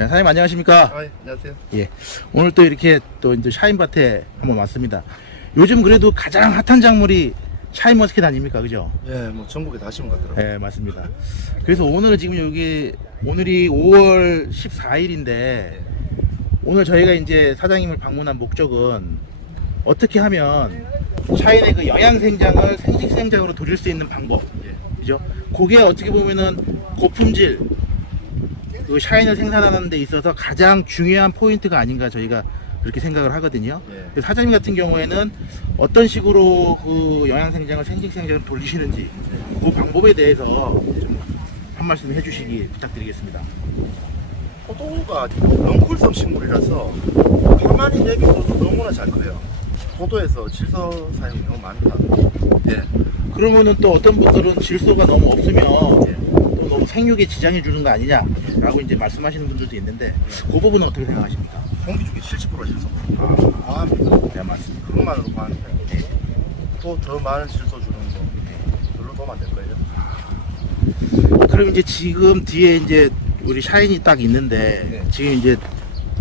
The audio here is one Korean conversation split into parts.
네, 사장님 안녕하십니까? 아, 안녕하세요. 예. 오늘 또 이렇게 또 이제 샤인밭에 한번 왔습니다. 요즘 그래도 가장 핫한 작물이 샤인 머스켓 아닙니까? 그죠? 예, 뭐 전국에 다 심은 것 같더라고요. 네, 맞습니다. 그래서 오늘은 지금 여기 오늘이 5월 14일인데 오늘 저희가 이제 사장님을 방문한 목적은 어떻게 하면 샤인의 그 영양 생장을 생식 생장으로 돌릴 수 있는 방법. 예. 그죠? 그게 어떻게 보면은 고품질 그 샤인을 생산하는 데 있어서 가장 중요한 포인트가 아닌가 저희가 그렇게 생각을 하거든요. 예. 사장님 같은 경우에는 어떤 식으로 그 영양 생장을 생식 생장으로 돌리시는지 그 방법에 대해서 좀 한 말씀 해주시기 부탁드리겠습니다. 포도가 넝쿨성 식물이라서 가만히 내비둬도 너무나 잘 커요. 포도에서 질소 사용이 너무 많다. 예. 그러면은 또 어떤 분들은 질소가 너무 없으면 예. 생육에 지장이 주는 거 아니냐라고 이제 말씀하시는 분들도 있는데 그 부분은 어떻게 생각하십니까? 공기 중에 70% 질소. 아, 과합니다. 네 맞습니다. 그것만으로 과하는데 또 더 많은 질소 주는 거 별로 도움 안 될 거예요. 그럼 이제 지금 뒤에 이제 우리 샤인이 딱 있는데 네. 지금 이제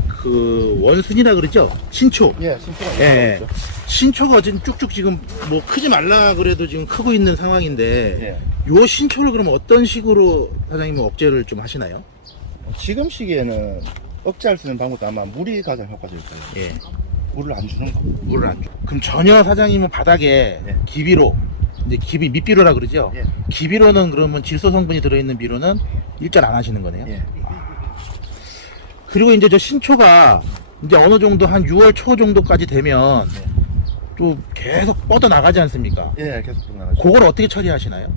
그 원순이라 그러죠? 신초. 예, 심플하게. 예. 신초가 지금 쭉쭉 지금 뭐 크지 말라 그래도 지금 크고 있는 상황인데 예. 요 신초를 그럼 어떤 식으로 사장님은 억제를 좀 하시나요? 지금 시기에는 억제할 수 있는 방법도 아마 물이 가장 효과적일 거예요. 예. 물을 안 주는 거. 물을 안 줘. 그럼 전혀 사장님은 바닥에 예. 기비로 이제 기비 밑비료라 그러죠? 예. 기비로는 그러면 질소 성분이 들어있는 비료는 일절 안 하시는 거네요? 예. 그리고 이제 저 신초가 이제 어느 정도 한 6월 초 정도까지 되면 네. 또 계속 뻗어 나가지 않습니까? 예, 계속 나가죠. 그걸 어떻게 처리하시나요?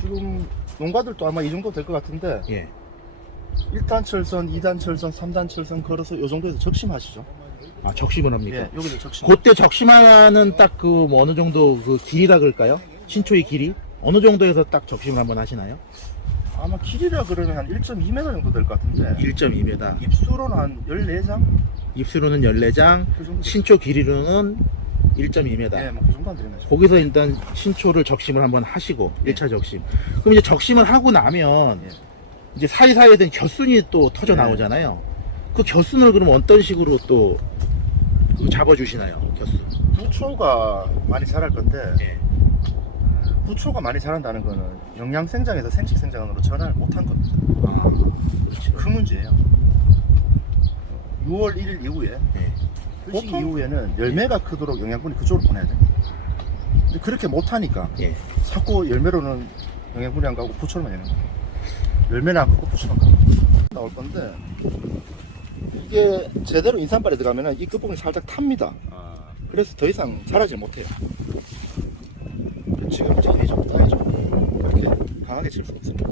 어, 지금 농가들도 아마 이 정도 될 것 같은데 예. 1단 철선, 2단 철선, 3단 철선 걸어서 이 정도에서 적심하시죠. 아, 적심을 합니까? 예, 여기서 적심. 그때 적심하는 딱 그 뭐 어느 정도 그 길이라 그럴까요? 신초의 길이? 어느 정도에서 딱 적심을 한번 하시나요? 아마 길이라 그러면 한 1.2m 정도 될 것 같은데 1.2m. 입수로는 한 14장? 입수로는 14장, 그 정도. 신초 길이로는 1.2m. 예, 뭐그 정도 안 되는 거죠. 거기서 일단 신초를 적심을 한번 하시고 예. 1차 적심. 그럼 이제 적심을 하고 나면 예. 이제 사이사이에 든 겨순이 또 터져 네. 나오잖아요. 그 겨순을 그럼 어떤 식으로 또그 잡아주시나요? 겨순. 부초가 많이 자랄 건데 예. 부초가 많이 자란다는 거는 영양 생장에서 생식 생장으로 전환을 못한 겁니다. 아, 그렇죠. 그 문제예요. 6월 1일 이후에 예. 보통- 이후에는 열매가 크도록 영양분이 그쪽으로 보내야 돼요. 근데 그렇게 못하니까 예. 자꾸 열매로는 영양분이 안 가고 부초로만 되는 거예요. 열매는 안 가고 부초만 가고 나올 건데 이게 제대로 인산발에 들어가면 이 끝부분이 살짝 탑니다. 그래서 더 이상 자라지 못해요. 지금 좀 따야죠. 이렇게 강하게 칠 수 없습니다.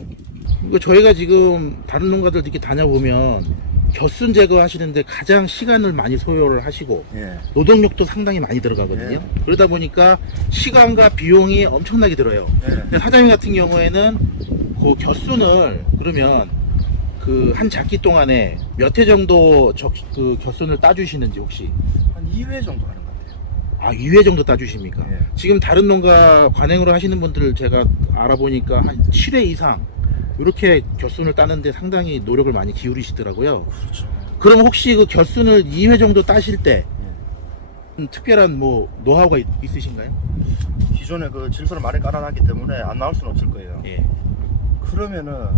그러니까 저희가 지금 다른 농가들 이렇게 다녀보면 겨순 제거하시는데 가장 시간을 많이 소요를 하시고 예. 노동력도 상당히 많이 들어가거든요. 예. 그러다 보니까 시간과 비용이 엄청나게 들어요. 예. 근데 사장님 같은 경우에는 그 겨순을 그러면 그 한 작기 동안에 몇 회 정도 적, 그 겨순을 따주시는지 혹시 한 2회 정도 하는 것 같아요. 아 2회 정도 따주십니까? 예. 지금 다른 농가 관행으로 하시는 분들 제가 알아보니까 한 7회 이상 이렇게 겨순을 따는데 상당히 노력을 많이 기울이시더라고요. 그렇죠. 그럼 혹시 그 겨순을 2회 정도 따실 때 음, 특별한 뭐 노하우가 있, 있으신가요? 기존에 그 질소를 많이 깔아놨기 때문에 안 나올 수는 없을 거예요. 예. 그러면은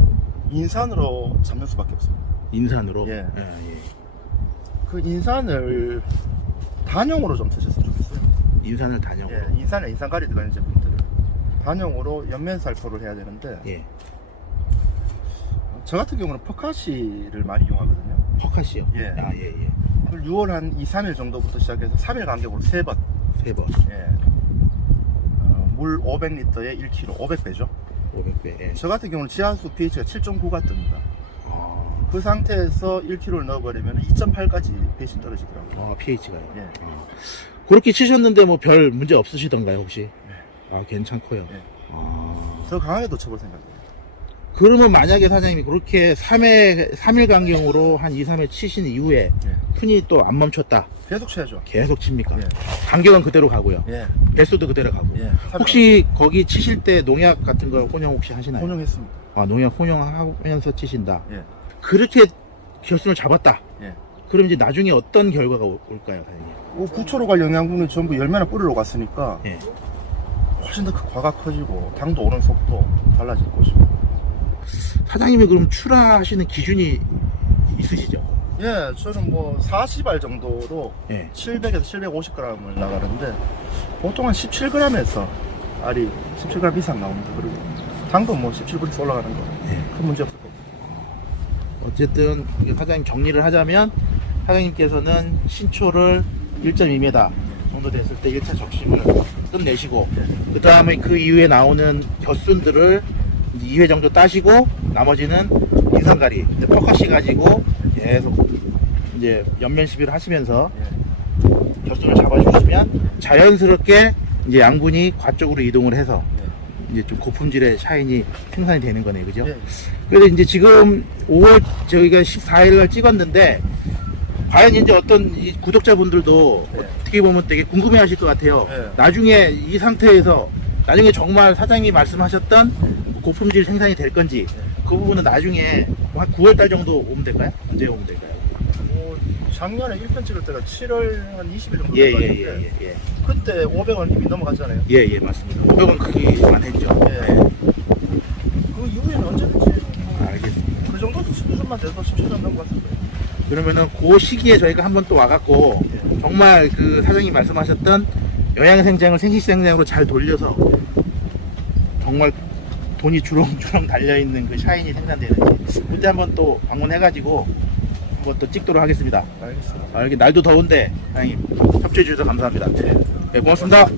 인산으로 잡는 수밖에 없어요. 인산으로. 예. 예, 예. 그 인산을 단용으로 좀 쓰셨으면 좋겠어요. 인산을 다녀. 예, 인산에 인산가리 들어가는 제품들을 단용으로 연면 살포를 해야 되는데 예. 저 같은 경우는 퍼카시를 많이 이용하거든요. 퍼카시요. 예. 아, 예, 예. 그걸 6월 한 2, 3일 정도부터 시작해서 3일 간격으로 3번. 세 번. 예. 어, 물 500리터에 1kg, 500배죠. 500배. 예. 저 같은 경우는 지하수 pH가 7.9가 뜹니다. 아, 그 상태에서 1kg를 넣어버리면 2.8까지 pH는 떨어지더라고요. 아, pH가요. 예. 아. 그렇게 치셨는데 뭐 별 문제 없으시던가요, 혹시? 네. 아, 괜찮고요. 네. 아. 더 강하게도 쳐볼 생각이에요. 그러면 만약에 사장님이 그렇게 3회, 3일 간격으로 한 2, 3회 치신 이후에 예. 푼이 또 안 멈췄다. 계속 쳐야죠. 계속 칩니까? 예. 간격은 그대로 가고요. 예. 배수도 그대로 가고. 예. 혹시 거기 치실 때 농약 같은 거 혼용 혹시 하시나요? 혼용했습니다. 아, 농약 혼용하면서 치신다. 예. 그렇게 결순을 잡았다. 예. 그럼 이제 나중에 어떤 결과가 올- 올까요, 사장님? 그 부초로 갈 영양분이 전부 열매나 뿌리로 갔으니까 예. 훨씬 더 과가 커지고 당도 오는 속도 달라질 것이고. 사장님이 그럼 출하하시는 기준이 있으시죠? 예, 저는 뭐 40알 정도로 예. 700에서 750g을 나가는데 보통 한 17g에서 알이 17g 이상 나옵니다. 그리고 당도 뭐 17g 올라가는 거큰 예. 문제 없고. 어쨌든 이게 사장님 정리를 하자면 사장님께서는 신초를 1.2m 정도 됐을 때 1차 적심을 끝내시고 그 다음에 그 이후에 나오는 벼순들을 이제 2회 정도 따시고 나머지는 인선가리 이제 퍼컷시 가지고 계속 이제 연면 시비를 하시면서 예. 벼순을 잡아주시면 자연스럽게 이제 양분이 과 쪽으로 이동을 해서 이제 좀 고품질의 샤인이 생산이 되는 거네요, 그죠? 예. 그래서 이제 지금 5월 저희가 14일 날 찍었는데 과연 이제 어떤 이 구독자분들도 네. 어떻게 보면 되게 궁금해 하실 것 같아요. 네. 나중에 이 상태에서 나중에 정말 사장님이 말씀하셨던 고품질 생산이 될 건지 그 부분은 나중에 한 9월 달 정도 오면 될까요? 언제 오면 될까요? 뭐 작년에 1편 찍을 때가 7월 한 20일 정도 예, 예, 예, 예, 예. 그때 500원 이미 넘어갔잖아요. 예, 예, 맞습니다. 500원 크기만 했죠. 예. 네. 그 이후에는 언제든지 뭐 알겠습니다. 그 정도 수준만 돼도 10천 원 넘어갔을 거예요. 그러면은 그 시기에 저희가 한번 또 와갖고 예. 정말 그 사장님 말씀하셨던 영양생장을 생식생장으로 잘 돌려서 정말 돈이 주렁주렁 달려있는 그 샤인이 생산되는지 그때 한번 또 방문해가지고 한번 또 찍도록 하겠습니다. 알겠습니다. 아, 이렇게 날도 더운데 사장님 협조해 주셔서 감사합니다. 네, 고맙습니다.